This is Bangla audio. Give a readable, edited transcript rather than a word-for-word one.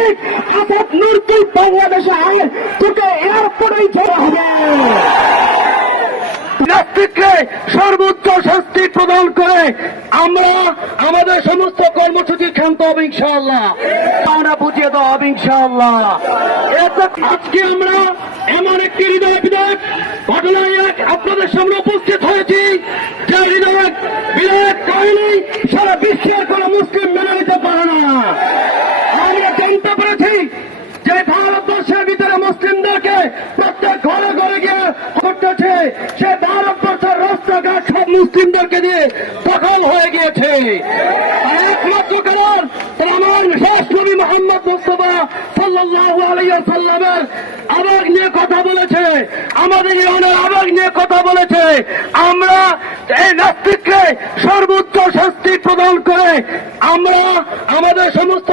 নাস্তিক আসাদ নূরকে বাংলাদেশে আয় তোকে এয়ারপোর্টেই ছেড়ে হবে। নাস্তিককে সর্বোচ্চ শাস্তি প্রদান করে আমরা আমাদের সমস্ত কর্মসূচি ক্ষান্ত হবে ইনশাআল্লাহ, আমরা বুঝিয়ে দেওয়া হবে ইনশাআল্লাহ। আজকে আমরা এমন একটি হৃদয় বিদায়ক ঘটনায় আপনাদের সামনে উপস্থিত হয়েছি যে হৃদয় বিদায়ক কাহিনী সারা বিশ্বের কোন মুসলিম মেনে নিতে পারে না। আমরা জানতে পেরেছি যে ভারতবর্ষের ভিতরে মুসলিমদেরকে প্রত্যেক ঘরে ঘরে গিয়ে করতেছে, সে ভারতবর্ষের রাস্তাঘাট সব মুসলিমদেরকে দিয়ে দখল হয়ে গিয়েছে। একমাত্র কারণ আমার শেষ নবী মোহাম্মদ মুস্তাফা সাল্লাল্লাহু আলাইহি ওয়াসাল্লামের আবেগ নিয়ে কথা বলেছে, আমাদের ইমানের আবেগ নিয়ে কথা বলেছে। আমরা এই নাস্তিককে সর্বোচ্চ শাস্তি প্রদান করে আমরা আমাদের সমস্ত